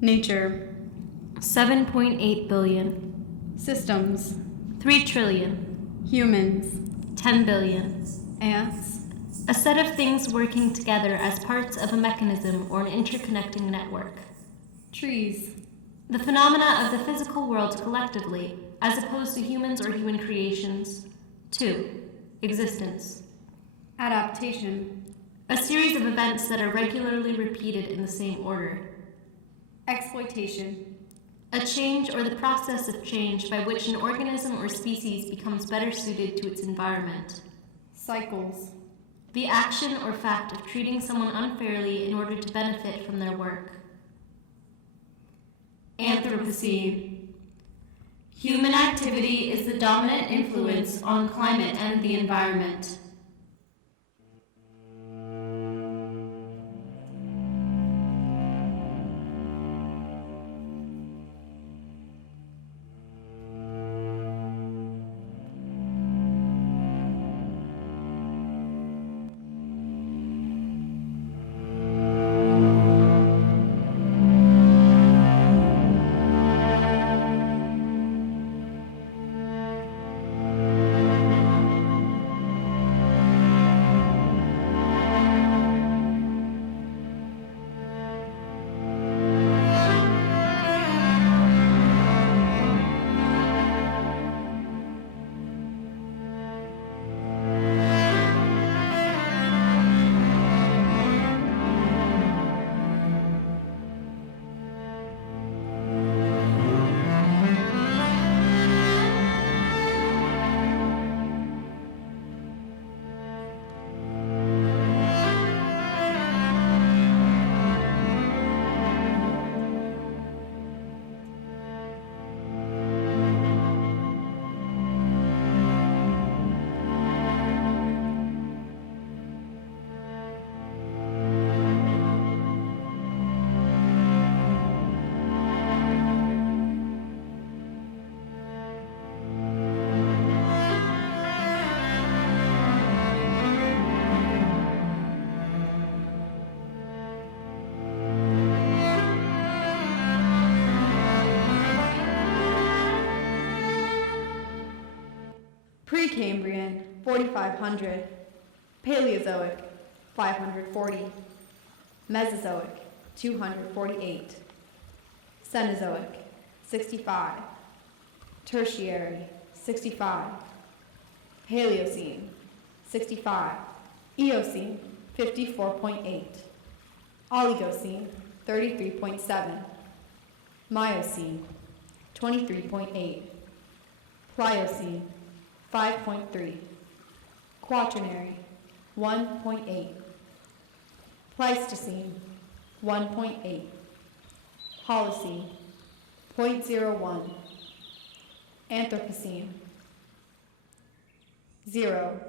Nature. 7.8 billion. Systems. 3 trillion. Humans. 10 billion. Ants. A set of things working together as parts of a mechanism or an interconnecting network. Trees. The phenomena of the physical world collectively, as opposed to humans or human creations. 2. Existence. Adaptation. A series of events that are regularly repeated in the same order. Exploitation. A change or the process of change by which an organism or species becomes better suited to its environment. Cycles. The action or fact of treating someone unfairly in order to benefit from their work. Anthropocene. Human activity is the dominant influence on climate and the environment. Precambrian, 4500. Paleozoic, 540. Mesozoic, 248. Cenozoic, 65. Tertiary, 65. Paleocene, 65. Eocene, 54.8. Oligocene, 33.7. Miocene, 23.8. Pliocene, 5.3. Quaternary, 1.8. Pleistocene, 1.8. Holocene, 0.01. Anthropocene, 0.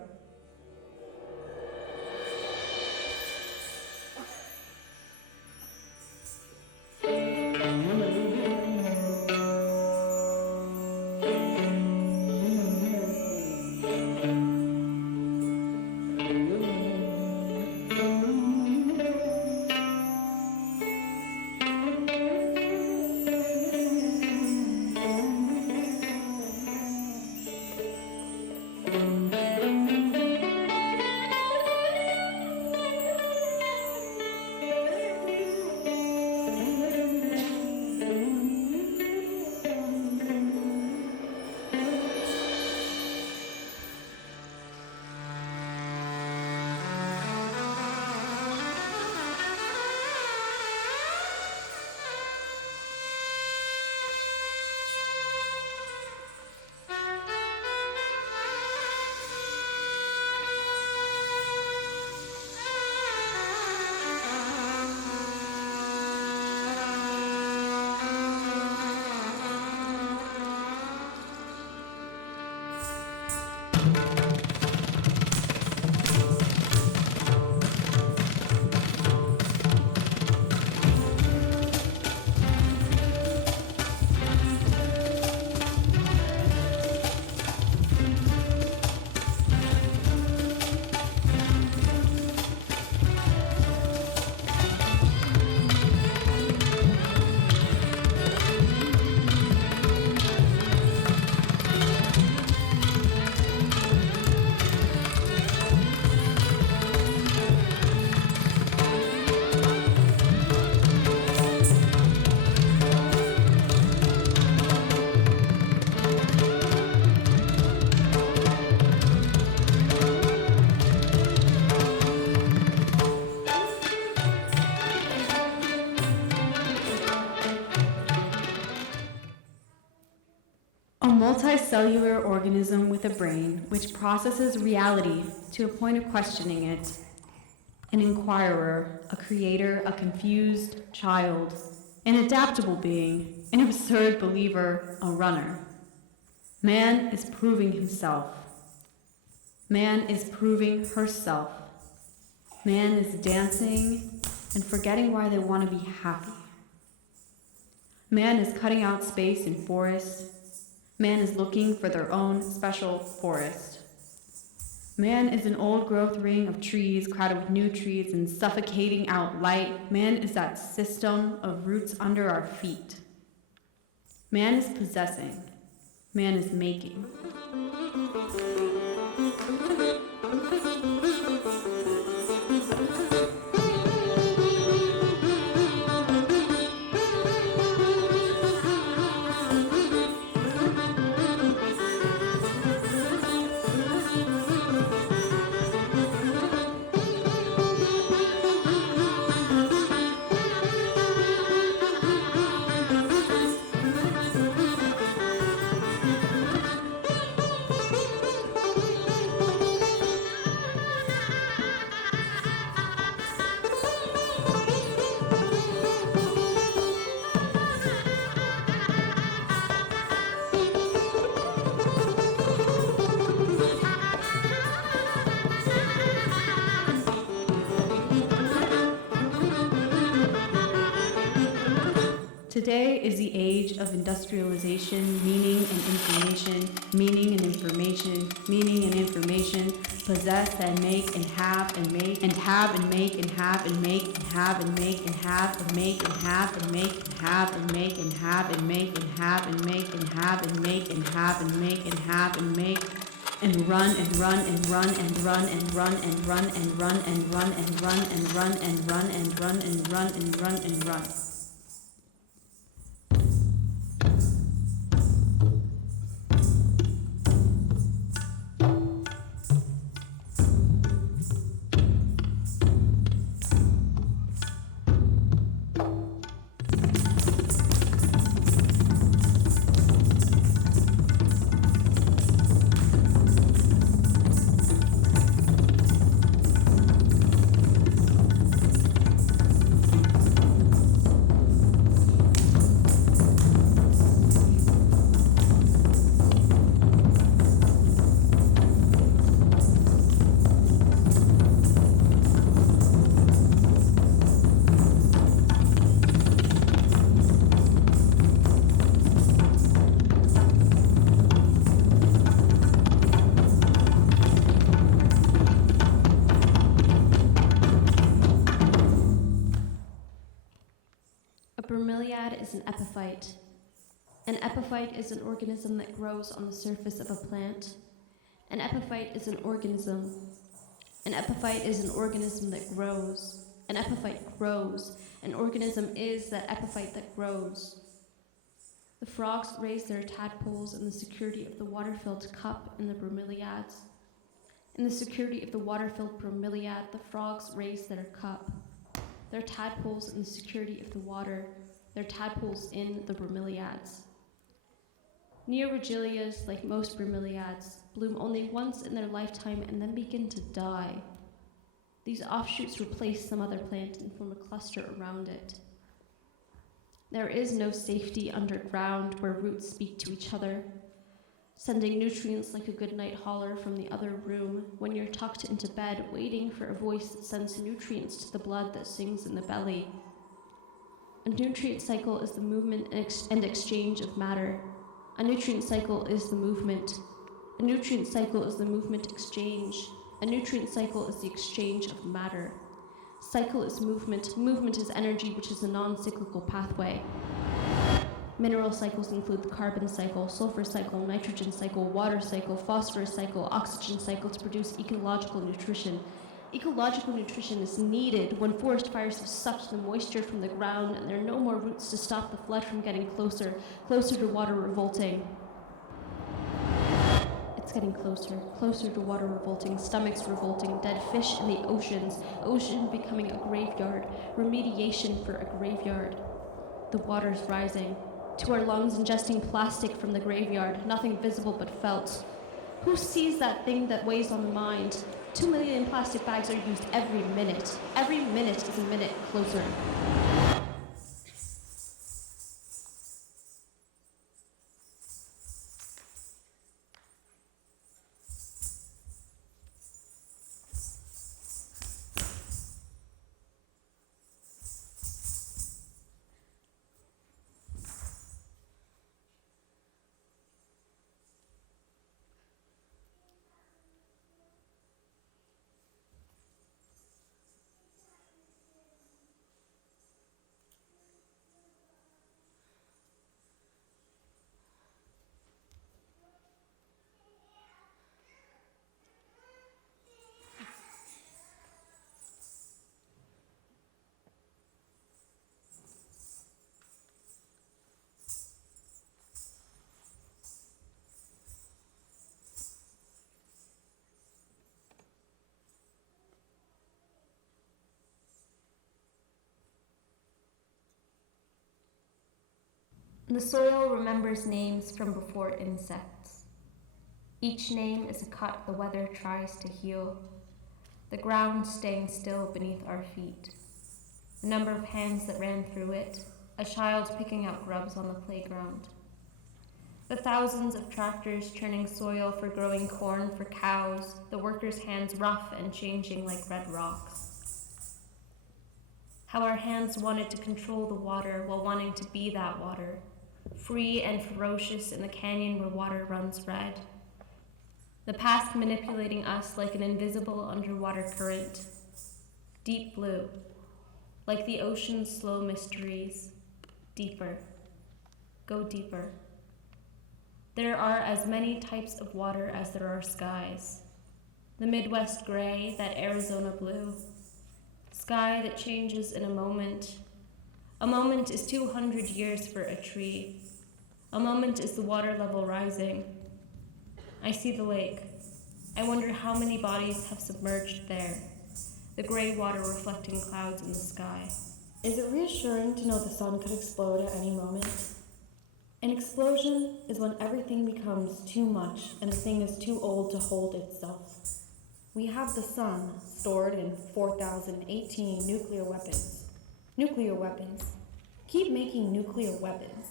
multicellular organism with a brain which processes reality to a point of questioning it, an inquirer, a creator, a confused child, an adaptable being, an absurd believer, a runner. Man is proving himself. Man is proving herself. Man is dancing and forgetting why they want to be happy. Man is cutting out space in forests. Man is looking for their own special forest. Man is an old-growth ring of trees crowded with new trees and suffocating out light. Man is that system of roots under our feet. Man is possessing. Man is making. Today is the age of industrialization, meaning and information, meaning and information, meaning and information, possess and make and have and make and have and make and have and make and have and make and have and make and have and make and have and make and have and make and have and make and have and make and have and make and have and make and run and run and run and run and run and run and run and run and run and run and run and run and run and run and run. Bromeliad is an epiphyte. An epiphyte is an organism that grows on the surface of a plant. An epiphyte is an organism. An epiphyte is an organism that grows. An epiphyte grows. An organism is that epiphyte that grows. The frogs raise their tadpoles in the security of the water-filled cup in the bromeliads. In the security of the water-filled bromeliad, the frogs raise their cup. Their tadpoles in the security of the water, their tadpoles in the bromeliads. Neorigilias, like most bromeliads, bloom only once in their lifetime and then begin to die. These offshoots replace some other plant and form a cluster around it. There is no safety underground where roots speak to each other, sending nutrients like a goodnight holler from the other room when you're tucked into bed, waiting for a voice that sends nutrients to the blood that sings in the belly. A nutrient cycle is the movement and exchange of matter. A nutrient cycle is the movement. A nutrient cycle is the movement exchange. A nutrient cycle is the exchange of matter. Cycle is movement. Movement is energy, which is a non-cyclical pathway. Mineral cycles include the carbon cycle, sulfur cycle, nitrogen cycle, water cycle, phosphorus cycle, oxygen cycle to produce ecological nutrition. Ecological nutrition is needed when forest fires have sucked the moisture from the ground and there are no more roots to stop the flood from getting closer to water revolting. It's getting closer to water revolting, stomachs revolting, dead fish in the oceans, ocean becoming a graveyard, remediation for a graveyard. The water's rising. To our lungs ingesting plastic from the graveyard, nothing visible but felt. Who sees that thing that weighs on the mind? 2 million plastic bags are used every minute. Every minute is a minute closer. The soil remembers names from before insects. Each name is a cut the weather tries to heal, the ground staying still beneath our feet. The number of hands that ran through it, a child picking out grubs on the playground. The thousands of tractors churning soil for growing corn for cows, the workers' hands rough and changing like red rocks. How our hands wanted to control the water while wanting to be that water, free and ferocious in the canyon where water runs red. The past manipulating us like an invisible underwater current, deep blue, like the ocean's slow mysteries, deeper, go deeper. There are as many types of water as there are skies. The Midwest gray, that Arizona blue, sky that changes in a moment. A moment is 200 years for a tree. A moment is the water level rising. I see the lake. I wonder how many bodies have submerged there, the gray water reflecting clouds in the sky. Is it reassuring to know the sun could explode at any moment? An explosion is when everything becomes too much and a thing is too old to hold itself. We have the sun stored in 4,018 nuclear weapons. Nuclear weapons. Keep making nuclear weapons.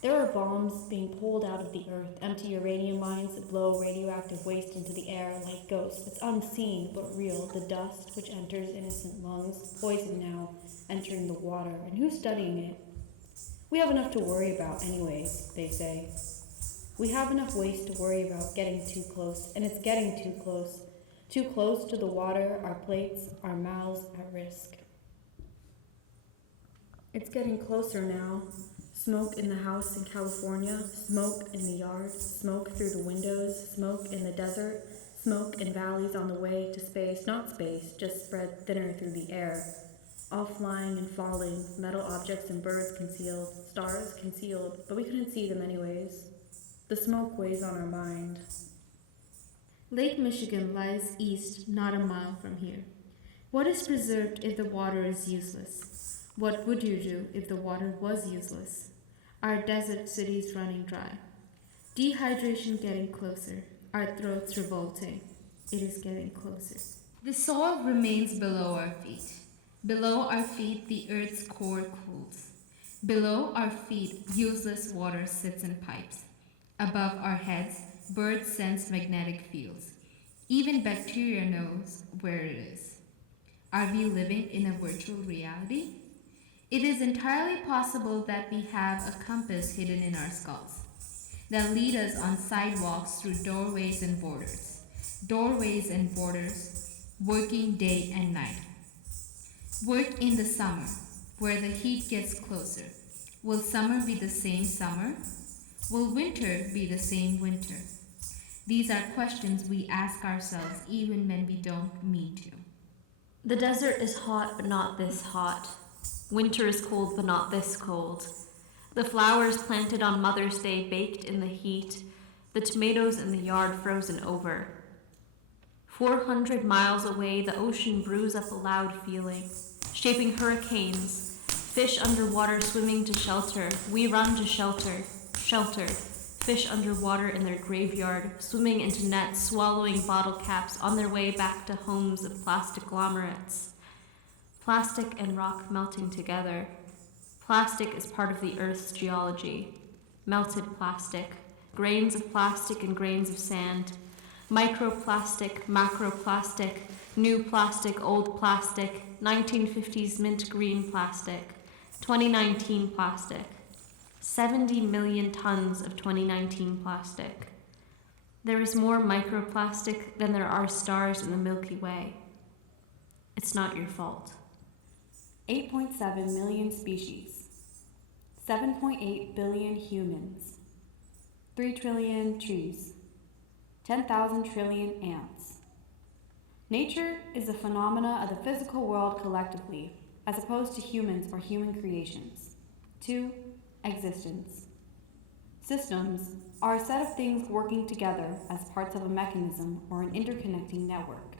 There are bombs being pulled out of the earth, empty uranium mines that blow radioactive waste into the air like ghosts. It's unseen but real, the dust which enters innocent lungs, poison now, entering the water. And who's studying it? We have enough to worry about anyways, they say. We have enough waste to worry about getting too close, and it's getting too close. Too close to the water, our plates, our mouths at risk. It's getting closer now. Smoke in the house in California, smoke in the yard, smoke through the windows, smoke in the desert, smoke in valleys on the way to space, not space, just spread thinner through the air. All flying and falling, metal objects and birds concealed, stars concealed, but we couldn't see them anyways. The smoke weighs on our mind. Lake Michigan lies east, not a mile from here. What is preserved if the water is useless? What would you do if the water was useless? Our desert cities running dry. Dehydration getting closer. Our throats revolting. It is getting closer. The soil remains below our feet. Below our feet, the earth's core cools. Below our feet, useless water sits in pipes. Above our heads, birds sense magnetic fields. Even bacteria knows where it is. Are we living in a virtual reality? It is entirely possible that we have a compass hidden in our skulls that lead us on sidewalks through doorways and borders. Doorways and borders, working day and night. Work in the summer, where the heat gets closer. Will summer be the same summer? Will winter be the same winter? These are questions we ask ourselves even when we don't mean to. The desert is hot, but not this hot. Winter is cold, but not this cold. The flowers planted on Mother's Day baked in the heat, the tomatoes in the yard frozen over. 400 miles away, the ocean brews up a loud feeling, shaping hurricanes, Fish underwater swimming to shelter. We run to shelter. Shelter. Fish underwater in their graveyard, swimming into nets, swallowing bottle caps on their way back to homes of plastic glomerates. Plastic and rock melting together. Plastic is part of the Earth's geology. Melted plastic. Grains of plastic and grains of sand. Microplastic, macroplastic, new plastic, old plastic, 1950s mint green plastic, 2019 plastic. 70 million tons of 2019 plastic. There is more microplastic than there are stars in the Milky Way. It's not your fault. 8.7 million species, 7.8 billion humans, 3 trillion trees, 10,000 trillion ants. Nature is a phenomena of the physical world collectively, as opposed to humans or human creations. 2. Existence. Systems are a set of things working together as parts of a mechanism or an interconnecting network.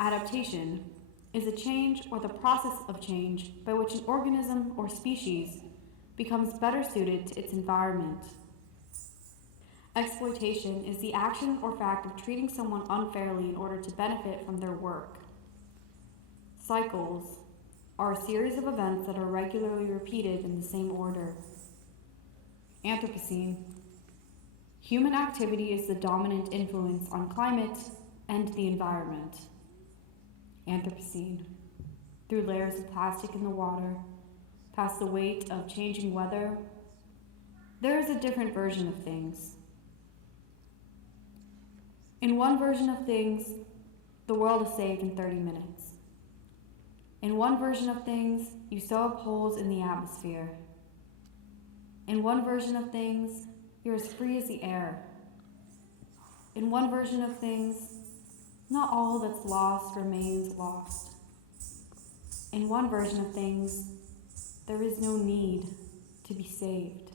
Adaptation is a change or the process of change by which an organism or species becomes better suited to its environment. Exploitation is the action or fact of treating someone unfairly in order to benefit from their work. Cycles are a series of events that are regularly repeated in the same order. Anthropocene. Human activity is the dominant influence on climate and the environment. Anthropocene. Through layers of plastic in the water, past the weight of changing weather, there is a different version of things. In one version of things, the world is saved in 30 minutes. In one version of things, you sew up holes in the atmosphere. In one version of things, you're as free as the air. In one version of things, not all that's lost remains lost. In one version of things, there is no need to be saved.